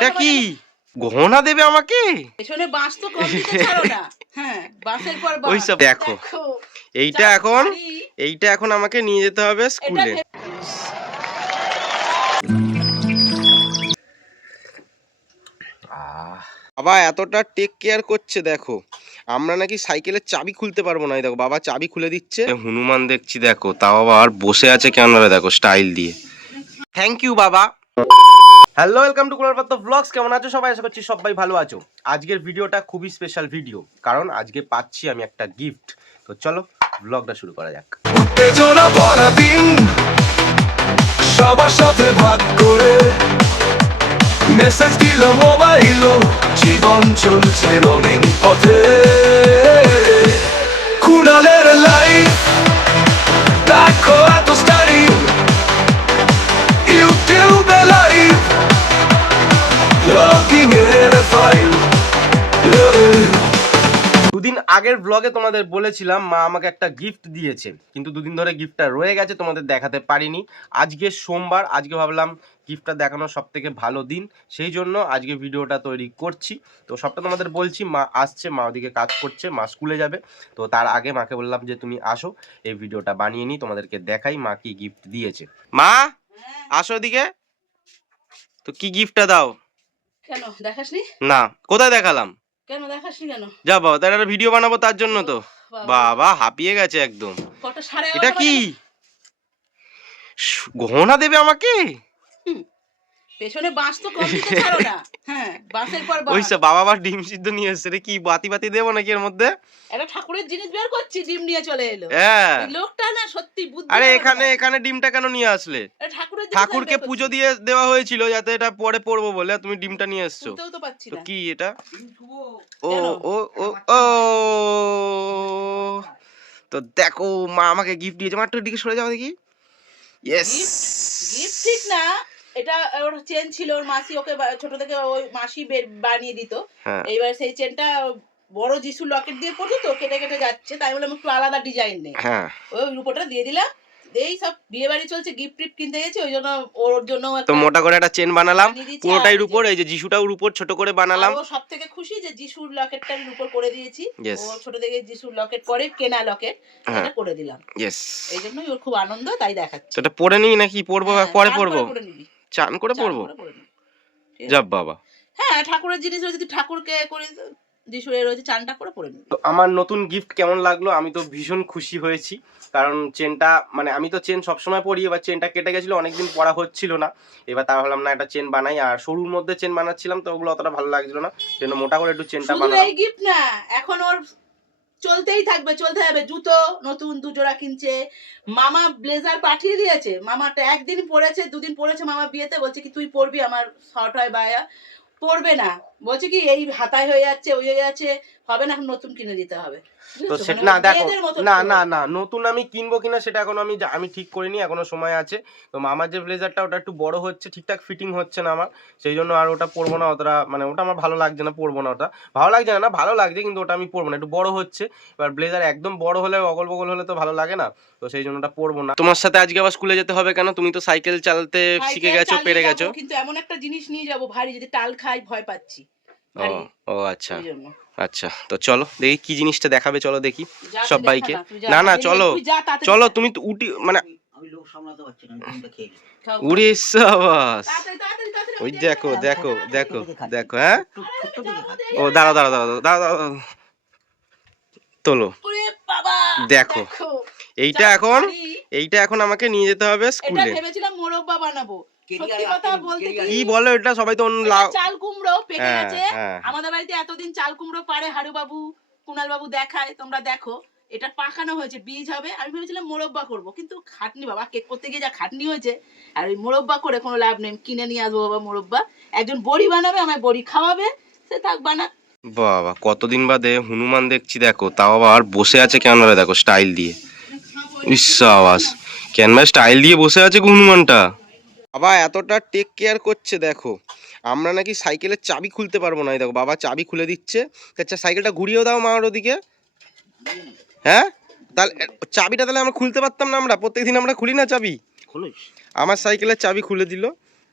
এটা কি গহনা দেবে আমাকে? পেছনে বাঁশ তো কম দিতে ছাড়ো না। হ্যাঁ, বাঁশের পর বাঁশ। ওইসব দেখো, এইটা এখন আমাকে নিয়ে যেতে হবে স্কুলে। বাবা এতটা টেক কেয়ার করছে দেখো, আমরা নাকি সাইকেলের চাবি খুলতে পারবো না। দেখো বাবা চাবি খুলে দিচ্ছে। হনুমান দেখছি দেখো, তাও আবার বসে আছে ক্যামেরা দেখো স্টাইল দিয়ে। থ্যাংক ইউ বাবা। হ্যালো, ওয়েলকাম টু কুনাল পাত্র ব্লগস। কেমন আছো সবাই? আশা করছি সবাই ভালো আছো। আজকের ভিডিওটা খুবই স্পেশাল ভিডিও, কারণ আজকে পাচ্ছি আমি একটা গিফট। তো চলো ব্লগটা শুরু করা যাক। উত্তেজনা ভরা দিন, সবার সাথে ভাগ করে মেসেজ দিল মোবাইল, জীবন চলছে রঙিন পথে। কুনালের লাইফ দেখো এত স্টাইল, ইউটিউবে লাইভ লগিং এর ফাইল। দুদিন আগের ব্লগে তোমাদের বলেছিলাম মা আমাকে একটা গিফট দিয়েছে, কিন্তু দুদিন ধরে গিফটটা রয়ে গেছে, তোমাদের দেখাতে পারিনি। আজকে সোমবার, আজকে ভাবলাম গিফটটা দেখানোর সব থেকে ভালো দিন, সেই জন্য আজকে ভিডিওটা তৈরি করছি। তো সবটা তোমাদের বলছি, মা আসছে, মা ওদিকে কাজ করছে, মা স্কুলে যাবে। তো তার আগে মাকে বললাম যে তুমি আসো, এই ভিডিওটা বানিয়ে নিই, তোমাদেরকে দেখাই মা কি গিফট দিয়েছে। মা আসো ওদিকে। তো কি গিফটটা দাও? কেন দেখাসনি? না, কোথায় দেখালাম? কেন দেখাসনি কেন? যা বাবা, তার একটা ভিডিও বানাবো তার জন্য। তো বাবা হাঁপিয়ে গেছে একদম। এটা কি গহনা দেবে আমাকে? পেছনে বাঁশ তো কম দিতে ছাড়ো না। হ্যাঁ, বাঁশের পর বাঁশ। ওইসব বাবা আবার ডিম সিদ্ধ নিয়ে এসেছে রে। কি বাতি বাতি দেবো নাকি এর মধ্যে? একটা ঠাকুরের জিনিস বের করছি, ডিম নিয়ে চলে এলো। হ্যাঁ, এই লোকটা না সত্যি বুদ্ধি। আরে এখানে ডিমটা কেন নিয়ে আসলে? ঠাকুরের জিনিস ঠাকুরকে পুজো দিয়ে দেওয়া হয়েছিল যাতে এটা পরে পড়বো বলে, তুমি ডিমটা নিয়ে এসছো। তো পাচ্ছি তো না। কি এটা? ও কেন? ও ও ও তো দেখো মা আমাকে গিফট দিয়েছে। মাত্র দিকে সরে যাও দেখি। ইয়েস, গিফট ঠিক না, এটা ওর চেন ছিল, ওর মাসি ওকে ছোট থেকে ওই মাসি বানিয়ে দিত। এইবার সেই চেনটা বড় যিশু লকেট দিয়ে পড়তো, তো কেটে কেটে যাচ্ছে, তাই বললাম একটু আলাদা ডিজাইন নেই। ওই রূপটা দিয়ে দিলাম। এই সব বিয়ে বাড়ি চলছে, গিফট টিফট কিনতে গেছি, ওই জন্য ওর জন্য তো মোটা করে একটা চেন বানালাম, পুরোটাই রূপোর। এই যে যিশুটাও রূপোর, ছোট করে বানালাম। ও সব থেকে খুশি যে যিশুর লকেটটা আমি রূপোর করে দিয়েছি। ও ছোট থেকে যিশুর লকেট পরে, কেনা লকেট, এটা করে দিলাম। এই জন্যই ওর খুব আনন্দ, তাই দেখাচ্ছি। এটা পরে নিই নাকি পরবো? পরে পরবো, চান করে পরবো। যাব বাবা। হ্যাঁ, ঠাকুরের জিনিস যদি ঠাকুরকে করে যিশুর রয়েছে, চানটা করে পরে নিবি। আমার নতুন গিফট কেমন লাগলো? আমি তো ভীষণ খুশি হয়েছি, কারণ চেনটা মানে আমি তো চেন সবসময় পরি, এবার চেনটা কেটে গেছিলো, অনেকদিন পরা হচ্ছিল না। এবার তার ভাবলাম না একটা চেন বানাই, আর সরুর মধ্যে চেন বানাচ্ছিলাম তো ওগুলো অতটা ভালো লাগছিল না, সেজন্য মোটা করে একটু চেনটা বানালাম। এই গিফট না, এখন ওর চলতেই থাকবে, চলতে হবে। জুতো নতুন 2 জোড়া কিনছে, মামা ব্লেজার পাঠিয়ে দিয়েছে, মামাটা একদিন পরেছে, দুদিন পরেছে মামা বিয়েতে, বলছে কি তুই পরবি, আমার শর্ট হয় বায়া, পরবে না, বলছে কি এই হাতায় হয়ে যাচ্ছে, ওই হয়ে যাচ্ছে, হবে না, নতুন কিনে দিতে হবে। তো সেটা না, দেখো না নতুন আমি কিনবো কিনা সেটা এখনো আমি ঠিক করিনি, এখনো সময় আছে। তো আমার যে ব্লেজারটা ওটা একটু বড় হচ্ছে, ঠিকঠাক ফিটিং হচ্ছে না আমার, সেই জন্য আর ওটা পরবো না অতটা, মানে ওটা আমার ভালো লাগছে না, পরবো না। ওটা ভালো লাগছে না, ভালো লাগছে, কিন্তু ওটা আমি পরবো না, একটু বড় হচ্ছে। এবার ব্লেজার একদম বড় হলে, অগল বগল হলে তো ভালো লাগে না, তো সেই জন্য ওটা পরবো না। তোমার সাথে আজকে আবার স্কুলে যেতে হবে কেন? তুমি তো সাইকেল চালাতে শিখে গেছো, পেরে গেছো। কিন্তু এমন একটা জিনিস নিয়ে যাবো ভারী, যদি টাল খাই ভয় পাচ্ছি। ও আচ্ছা আচ্ছা, তো চলো দেখি কি জিনিসটা দেখাবে, চলো দেখি সবাইকে। না চলো চলো, তুমি তো উঠি মানে আমি লোক সামলাতে পারছি না, তুমি দেখে উড়ে সাবাস। ওই দেখো দেখো দেখো দেখো, হ্যাঁ ও দাঁড়াও তোলো। দেখো এইটা এখন আমাকে নিয়ে যেতে হবে স্কুলে। এটা ভেবেছিলাম মোরব্বা বানাবো, সত্যি কথা বলতে কি বলো, এটা সবাই তো চাল কুমড়ো পেকে গেছে। আমাদের বাড়িতে এতদিন চাল কুমড়ো পারে হারু বাবু, কুনাল বাবু দেখায়, তোমরা দেখো, এটা পাকানো হয়েছে, বীজ হবে। আমি ভেবেছিলাম মোরব্বা করব, কিন্তু খাটনি বাবা, কেক করতে গিয়ে যা খাটনি হয়েছে, আর ওই মোরব্বা করে কোনো লাভ নেই। কিনে নিয়ে আসবো বাবা মোরব্বা, একজন বড়ি বানাবে, আমায় বড়ি খাওয়াবে, সে থাক বানা। বাবা কতদিন বাদে হনুমান দেখছি দেখো, তাও আবার বসে আছে ক্যামেরা দেখো স্টাইল দিয়ে। ইসাবাস, ক্যামেরা স্টাইল দিয়ে বসে আছে হনুমানটা। বাবা এতটা টেক কেয়ার করছে দেখো, আমরা নাকি সাইকেলের চাবি খুলতে পারবো না। দেখো বাবা চাবি খুলে দিচ্ছে। আচ্ছা সাইকেলটা ঘুরিয়েও দাও মার ওদিকে। হ্যাঁ, তাহলে চাবিটা তাহলে আমরা খুলতে পারতাম না, আমরা প্রত্যেকদিন আমরা খুলি না চাবি। আমার সাইকেলের চাবি খুলে দিল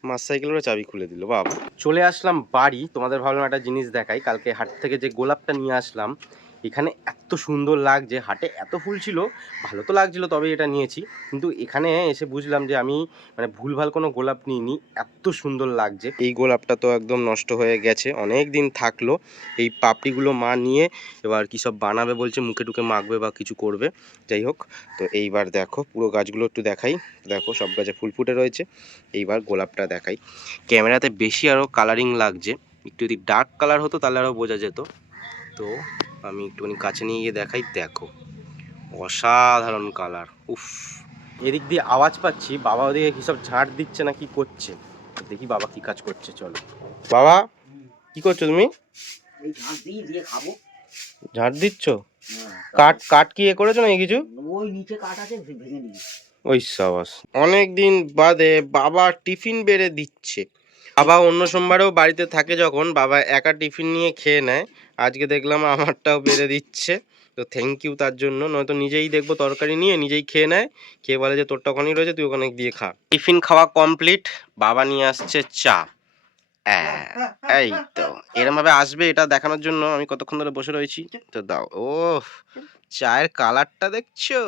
মাস সাইকেলেরও চাবি খুলে দিল বাবা। চলে আসলাম বাড়ি, তোমাদের ভাবলাম একটা জিনিস দেখাই। কালকে হাট থেকে যে গোলাপটা নিয়ে আসলাম, এখানে এত সুন্দর লাগছে, হাটে এত ফুল ছিল, ভালো তো লাগছিল, তবে এটা নিয়েছি। কিন্তু এখানে এসে বুঝলাম যে আমি মানে ভুলভাল কোনো গোলাপ নিইনি, এত সুন্দর লাগছে। এই গোলাপটা তো একদম নষ্ট হয়ে গেছে, অনেক দিন থাকলো। এই পাপড়িগুলো মা নিয়ে এবার কী সব বানাবে বলছে, মুখে টুকে মাখবে বা কিছু করবে, যাই হোক। তো এইবার দেখো পুরো গাছগুলো একটু দেখাই, দেখো সব গাছে ফুল ফুটে রয়েছে। এইবার গোলাপটা দেখাই, ক্যামেরাতে বেশি আরও কালারিং লাগছে, একটু যদি ডার্ক কালার হতো তাহলে আরও বোঝা যেত। তো আমি একটুখানি কাছে নিয়ে গিয়ে দেখাই, দেখো অসাধারণ কালার। উফ, এদিক দিয়ে আওয়াজ পাচ্ছি, বাবা ওদিকে কী সব ঝাড় দিচ্ছে না কি করছে, দেখি বাবা কি কাজ করছে। চলো বাবা, কি করছো তুমি? এই ঘাস দিয়ে খাবো। ঝাড় দিচ্ছ? কাঠ কি এ করেছো না কিছু? ওই নিচে কাঠ আছে, ভেঙে নিই। ওই সাবাস, অনেকদিন বাদে বাবা টিফিন বেড়ে দিচ্ছে। বাবা অন্য সোমবারেও বাড়িতে থাকে, যখন বাবা একা টিফিন নিয়ে খেয়ে নেয়, আজকে দেখলাম আমারটাও বেড়ে দিচ্ছে। তো থ্যাংক ইউ তার জন্য, নয়তো নিজেই দেখবো তরকারি নিয়ে নিজেই খেয়ে নেয়, খেয়ে বলে যে তোরটা ওখানেই রয়েছে তুই ওখানে দিয়ে খা। টিফিন খাওয়া কমপ্লিট, বাবা নিয়ে আসছে চা। এই তো এরম ভাবে আসবে এটা দেখানোর জন্য আমি কতক্ষণ ধরে বসে রয়েছি। তো দাও, ও চায়ের কালারটা দেখছো?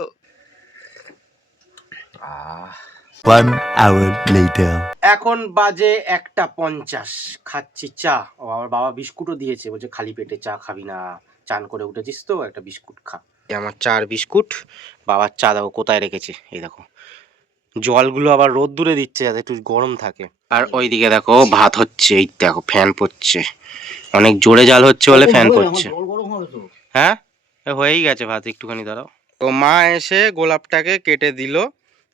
One hour later. এখন বাজে 1:50, খাচ্ছি চা। ও আমার বাবা বিস্কুটও দিয়েছে, বলছে খালি পেটে চা খাবি না, চান করে উঠেছিস তো একটা বিস্কুট খা। এই আমার চার বিস্কুট, বাবার চা দেখো কোথায় রেখেছে, এই দেখো। জলগুলো আবার রোদ দূরে দিচ্ছে যাতে একটু গরম থাকে। আর ওইদিকে দেখো ভাত হচ্ছে, এই দেখো ফ্যান পড়ছে, অনেক জোরে জাল হচ্ছে বলে ফ্যান পড়ছে। হ্যাঁ হয়েই গেছে ভাত, একটুখানি দাঁড়াও। তো মা এসে গোলাপটাকে কেটে দিল,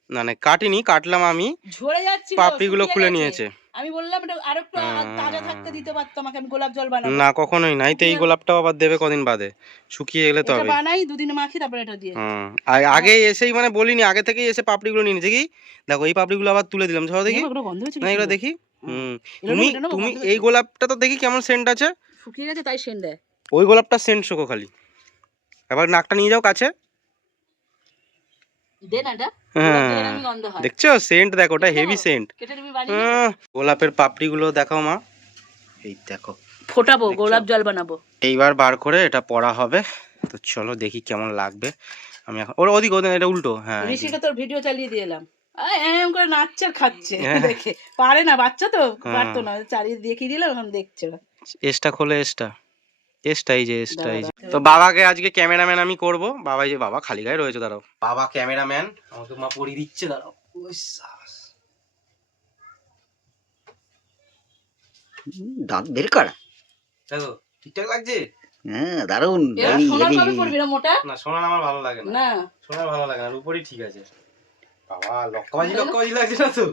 মানে কাটিনি, কাটলাম আমি, ঝরে যাচ্ছে, পাপড়িগুলো খুলে নিয়েছে। আমি বললাম এটা আরেকটু তাজা থাকতে দিতে পারতো আমাকে, আমি গোলাপ জল বানাবো না কখনোই নাই। তো এই গোলাপটাও আবার দেবে কদিন বাদে, শুকিয়ে গেলে এটা তবে বানাই, দুদিন মাখি তারপর এটা দিয়ে। আগে এসেই মানে বলিনি, আগে থেকেই এসে পাপড়িগুলো নিয়ে নিয়েছে। কি দেখো এই পাপড়িগুলো আবার তুলে দিলাম, সব দেখি এগুলো গন্ধ হচ্ছে না, এগুলো দেখি। তুমি তুমি এই গোলাপটা তো দেখি কেমন সেন্ট আছে, শুকিয়ে গেছে তাই সেন্ট দেয়। ওই গোলাপটা সেন্ট শোকো খালি। এবার নাকটা নিয়ে যাও কাছে, দে না এটা, হ্যাঁ আমি গন্ধ হয়। দেখছো সেন্ট, দেখো ওটা হেভি সেন্ট। কেটে নিবি বানিয়ে গোলাপের পাপড়িগুলো দেখাও মা, এই দেখো ফোটাবো, গোলাপ জল বানাবো। এইবার বার করে এটা পড়া হবে। তো চলো দেখি কেমন লাগবে। আমি এখন ওদিক এটা উল্টো, হ্যাঁ ঋষিকে তোর ভিডিও চালিয়ে দিয়ে এলাম, এম করে নাচছে আর খাচ্ছে, দেখে পারে না, বাচ্চা তো পারতো না, চালিয়ে দিয়ে কি দিলাম, এখন দেখছে। এসটা খোলে, এসটা এই যে এসটা এই যে। তো বাবাকে আজকে ক্যামেরাম্যান আমি করব। বাবা এই যে, বাবা খালি গায়ে রয়েছে, দাঁড়াও, বাবা ক্যামেরাম্যান, আমাকে মা পরিয়ে দিচ্ছে, দাঁড়াও। দাঁত বের করা। দেখো ঠিকঠাক লাগছে? হ্যাঁ দারুন। সোনার কবে পড়বি না মোটা? না সোনার আমার ভালো লাগে না, না সোনার ভালো লাগে না, রূপোরই ঠিক আছে। বাবা লক্কাবাজি লাগছে না তো?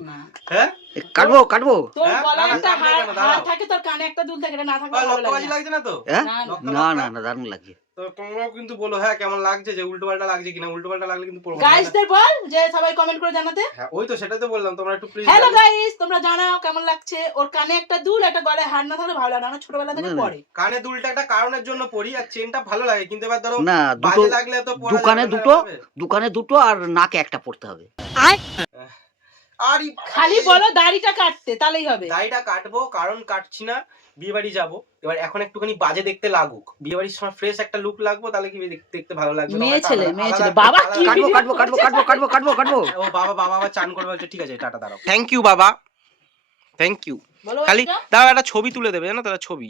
হ্যাঁ কাটবো কাটবো। তোর গলায় একটা হার থাকে, তোর কানে একটা দুল থাকে, এটা না থাকলে ভালো লক্কাবাজি লাগে লাগছে না তো? না না না দারুন লাগছে। তো তোমরাও কিন্তু বলো হ্যাঁ কেমন লাগছে, যে উল্টো পাল্টা লাগছে কিনা। উল্টো পাল্টা লাগলে কিন্তু পড়বো না। গাইসদের বল যে সবাই কমেন্ট করে জানাতে। হ্যাঁ ওই তো সেটাই তো বললাম, তোমরা একটু প্লিজ। হ্যালো গাইস, তোমরা জানাও কেমন লাগছে। ওর কানে একটা দুল, একটা গলায় হার না থাকলে ভালো লাগে না, ছোটবেলা থেকে পরে। কানে দুলটা একটা কারণের জন্য পরি, আর চেনটা ভালো লাগে, কিন্তু এবার ধরো না বাজে লাগলে তো পরা দোকানে যাবে না, দুটো, হবে। দোকানে দুটো আর নাকে একটা পড়তে হবে। আর খালি বলো দাড়িটা কাটতে, তাহলেই হবে। দাড়িটা কাটবো, কারণ কাটছি না, বিয়ে বাড়ি যাবো। এবার এখন একটুখানি বাজে দেখতে লাগুক, বিয়ে বাড়ির সময় ফ্রেশ একটা লুক লাগবো, তাহলে কি দেখতে ভালো লাগবে। মেয়ে ছেলে বাবা কি কাটবো কাটবো কাটবো কাটবো কাটবো কাটবো কাটবো। ও বাবা আবার চান করবে, ঠিক আছে টাটা, দাঁড়াও। থ্যাংক ইউ বাবা, থ্যাংক ইউ। খালি দাঁড়াও একটা ছবি তুলে দেবে, জানো তো, ছবি।